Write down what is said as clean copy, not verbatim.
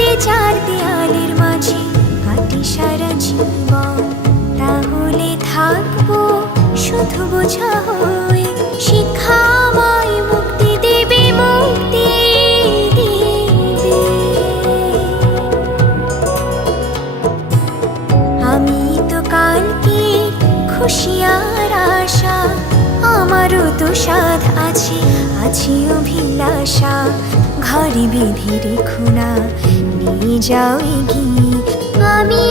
যদি চার দেয়ালের মাঝে কাটি সারা জীবন, তাহলে থাকবো শুধু বোঝা হয়ে। শিক্ষা আমায় মুক্তি দেবে, মুক্তি দেবে। আমি তো কালকে খুশি আর আশা, আমারও তো সাধ আছে, আছে অভিলাষা। ঘরে বেঁধে রেখো না, নিয়ে যাও এগিয়ে আমি